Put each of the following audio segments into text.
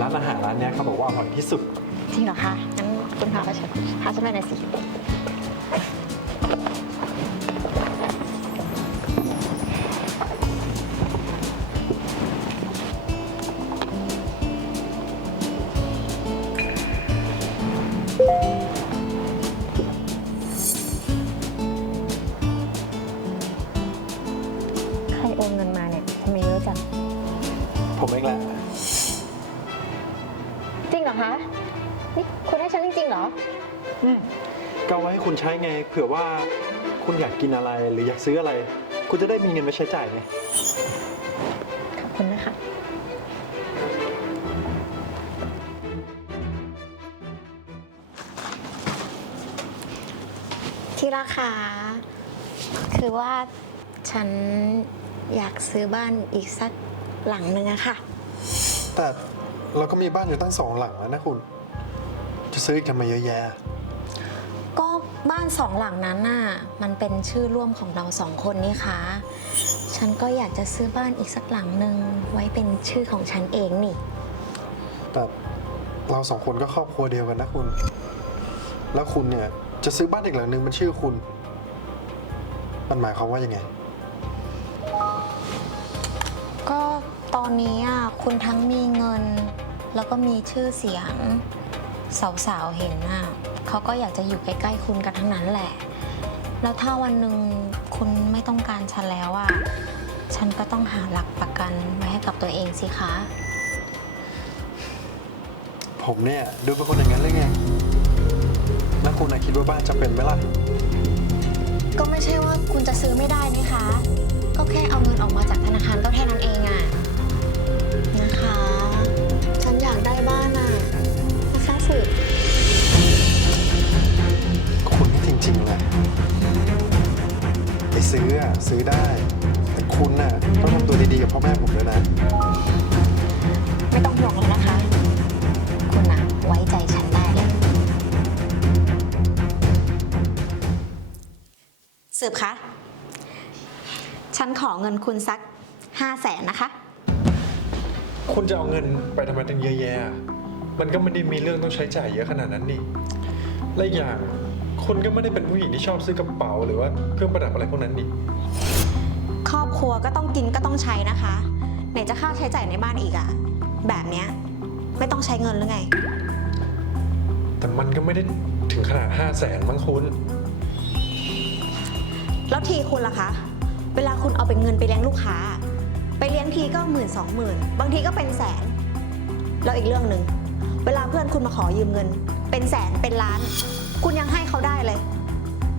ร้านอาหารร้านเนี้ยเขาบอกว่าอร่อยที่สุด จริงเหรอคะงั้นคุณพาไปเชิญพาฉันไปหน่อยสิ ออืมก็เอาไว้ให้คุณใช้ไง เผื่อว่าคุณอยากกินอะไรหรืออยากซื้ออะไร คุณจะได้มีเงินมาใช้จ่ายไงขอบคุณนะคะ ที่ราคา คือว่าฉันอยากซื้อบ้านอีกสักหลังหนึ่งอะค่ะ แต่เราก็มีบ้านอยู่ตั้งสองหลังแล้วนะคุณ จะซื้ออีกทำไมเยอะแยะ ก็บ้านสองหลังนั้นน่ะมันเป็นชื่อร่วมของเราสองคนนี่คะฉันก็อยากจะซื้อบ้านอีกสักหลังหนึ่งไว้เป็นชื่อของฉันเองนี่ แต่เราสองคนก็ครอบครัวเดียวกันนะคุณ แล้วคุณเนี่ยจะซื้อบ้านอีกหลังหนึ่งมันชื่อคุณ มันหมายความว่ายังไง ก็ตอนนี้อะคุณทั้งมีเงิน แล้วก็มีชื่อเสียง สาวๆเห็นอะเขาก็อยากจะอยู่ใกล้ๆคุณกันทั้งนั้นแหละ แล้วถ้าวันหนึ่งคุณไม่ต้องการฉันแล้วอะฉันก็ต้องหาหลักประกันไว้ให้กับตัวเองสิคะ ผมเนี่ยดูเป็นคนอย่างนั้นเลยไง แล้วคุณน่ะคิดว่าบ้านจะเป็นไหมล่ะ ก็ไม่ใช่ว่าคุณจะซื้อไม่ได้นะคะ ก็แค่เอาเงินออกมาจากธนาคารก็แค่นั้นเองอะนะคะ สืบคะ ฉันขอเงินคุณสักห้าแสนนะคะ คุณจะเอาเงินไปทำไมตั้งเยอะแยะ มันก็ไม่ได้มีเรื่องต้องใช้จ่ายเยอะขนาดนั้นนี่ และอีกอย่างคุณก็ไม่ได้เป็นผู้หญิงที่ชอบซื้อกระเป๋าหรือว่าเครื่องประดับอะไรพวกนั้นนี่ครอบครัวก็ต้องกินก็ต้องใช้นะคะ ไหนจะค่าใช้จ่ายในบ้านอีกอะแบบเนี้ยไม่ต้องใช้เงินหรือไง แต่มันก็ไม่ได้ถึงขนาดห้าแสนมั้งคุณ แล้วทีคุณล่ะคะ เวลาคุณเอาเป็นเงินไปเลี้ยงลูกค้า ไปเลี้ยงทีก็หมื่นสองหมื่นบางทีก็เป็นแสน แล้วอีกเรื่องหนึ่ง เวลาเพื่อนคุณมาขอยืมเงิน เป็นแสนเป็นล้าน คุณยังให้เขาได้เลย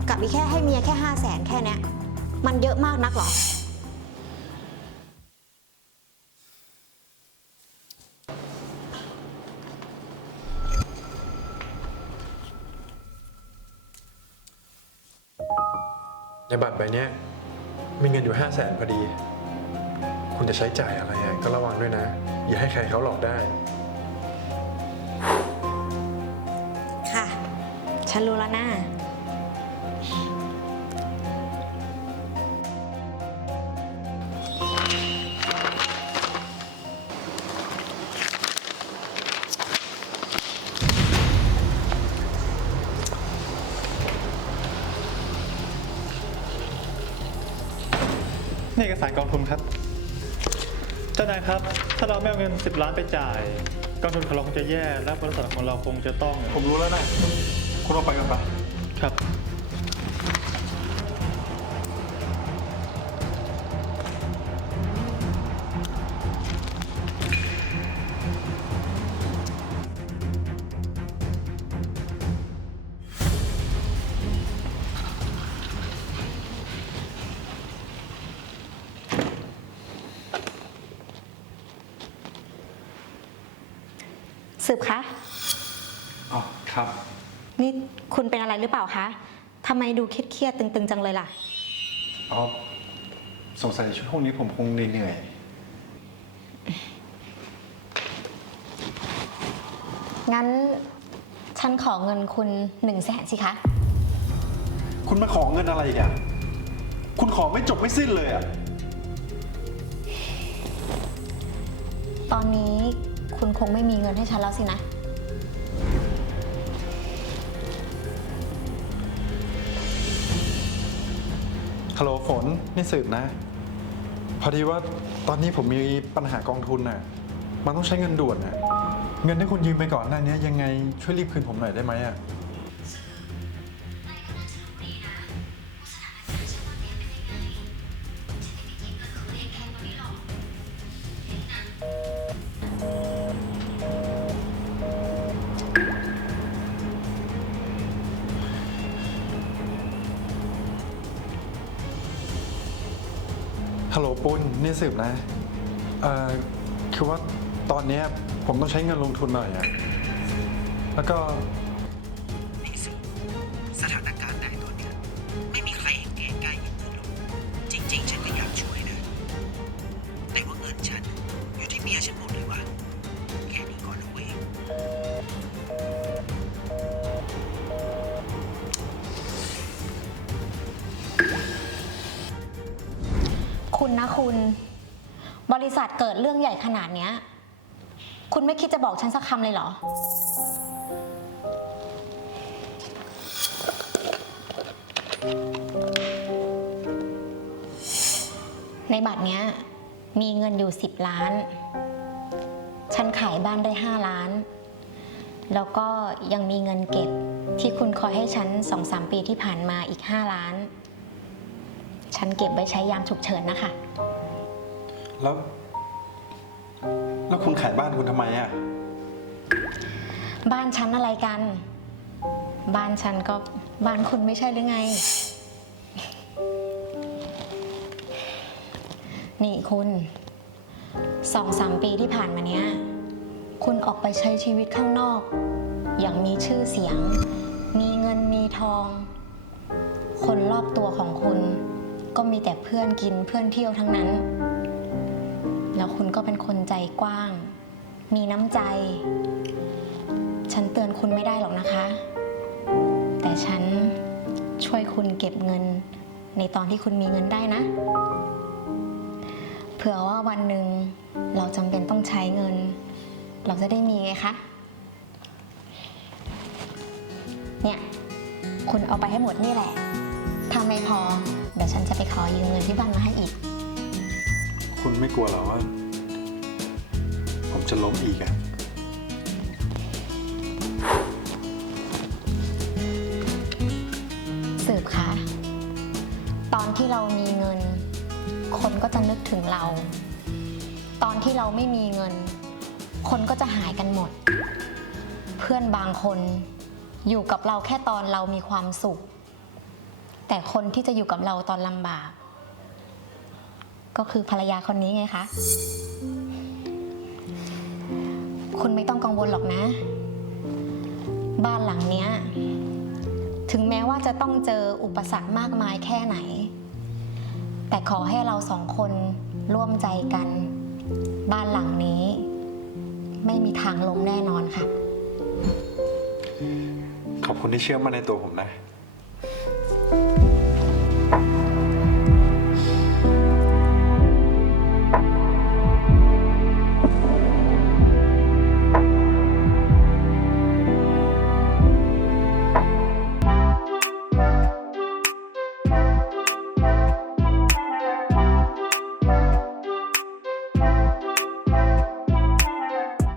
กับอีแค่ให้เมียแค่ห้าแสนแค่เนี้ย มันเยอะมากนักหรอ ในบัตรใบเนี้ยมีเงินอยู่ห้าแสนพอดี คุณจะใช้จ่ายอะไรอะก็ระวังด้วยนะ อย่าให้ใครเขาหลอกได้ ค่ะ ฉันรู้แล้วนะ นี่เอกสารกองทุนครับเจ้านายครับ ถ้าเราไม่เอาเงิน 10 ล้านไปจ่าย กองทุนของเราคงจะแย่และบริษัทของเราคงจะต้องผมรู้แล้วนะ คุณเอาไปกันปะครับ สืบคะ อ๋อครับ นี่คุณเป็นอะไรหรือเปล่าคะทำไมดูเครียดๆตึงๆ จังเลยล่ะ อ๋อสงสัยช่วงนี้ผมคงเหนื่อยงั้น ฉันขอเงินคุณหนึ่งแสนสิคะ ๆคุณมาขอเงินอะไรอีกอะคุณขอไม่จบไม่สิ้นเลยอะตอนนี้ คุณคงไม่มีเงินให้ฉันแล้วสินะ ฮัลโหลฝนนี่สืบนะ พอดีว่าตอนนี้ผมมีปัญหากองทุนน่ะ มันต้องใช้เงินด่วนน่ะ เงินที่คุณยืมไปก่อนหน้านี้ยังไงช่วยรีบคืนผมหน่อยได้ไหมอะ ฮัลโหลปุ้นนี่สืบนะ เอ่อ คือว่าตอนเนี้ยผมต้องใช้เงินลงทุนหน่อยอะแล้วก็ คุณนะคุณ บริษัทเกิดเรื่องใหญ่ขนาดเนี้ย คุณไม่คิดจะบอกฉันสักคำเลยเหรอ ในบัตรเนี้ย มีเงินอยู่ 10 ล้าน ฉันขายบ้านได้ 5 ล้าน แล้วก็ยังมีเงินเก็บที่คุณคอยให้ฉัน2-3ปีที่ผ่านมาอีก 5 ล้าน ฉันเก็บไว้ใช้ยามฉุกเฉินนะคะ แล้ว แล้วคุณขายบ้านคุณทำไมอะบ้านฉันอะไรกัน บ้านฉันก็บ้านคุณไม่ใช่หรือไง นี่คุณสองสามปีที่ผ่านมาเนี้ย คุณออกไปใช้ชีวิตข้างนอก อย่างมีชื่อเสียง มีเงินมีทอง คนรอบตัวของคุณ ก็มีแต่เพื่อนกินเพื่อนเที่ยวทั้งนั้น แล้วคุณก็เป็นคนใจกว้าง มีน้ำใจ ฉันเตือนคุณไม่ได้หรอกนะคะ แต่ฉันช่วยคุณเก็บเงิน ในตอนที่คุณมีเงินได้นะ เผื่อว่าวันหนึ่งเราจำเป็นต้องใช้เงิน เราจะได้มีไงคะ เนี่ย คุณเอาไปให้หมดนี่แหละ ถ้าไม่พอ เดี๋ยวฉันจะไปขอยืมเงินที่บ้านมาให้อีก คุณไม่กลัวเหรอว่า ผมจะล้มอีกอะสืบคะตอนที่เรามีเงิน คนก็จะนึกถึงเรา ตอนที่เราไม่มีเงิน คนก็จะหายกันหมด เพื่อนบางคนอยู่กับเราแค่ตอนเรามีความสุข แต่คนที่จะอยู่กับเราตอนลำบาก ก็คือภรรยาคนนี้ไงคะ คุณไม่ต้องกังวลหรอกนะ บ้านหลังเนี้ย ถึงแม้ว่าจะต้องเจออุปสรรคมากมายแค่ไหน แต่ขอให้เราสองคนร่วมใจกัน บ้านหลังนี้ ไม่มีทางล้มแน่นอนค่ะ ขอบคุณที่เชื่อมั่นในตัวผมนะ ค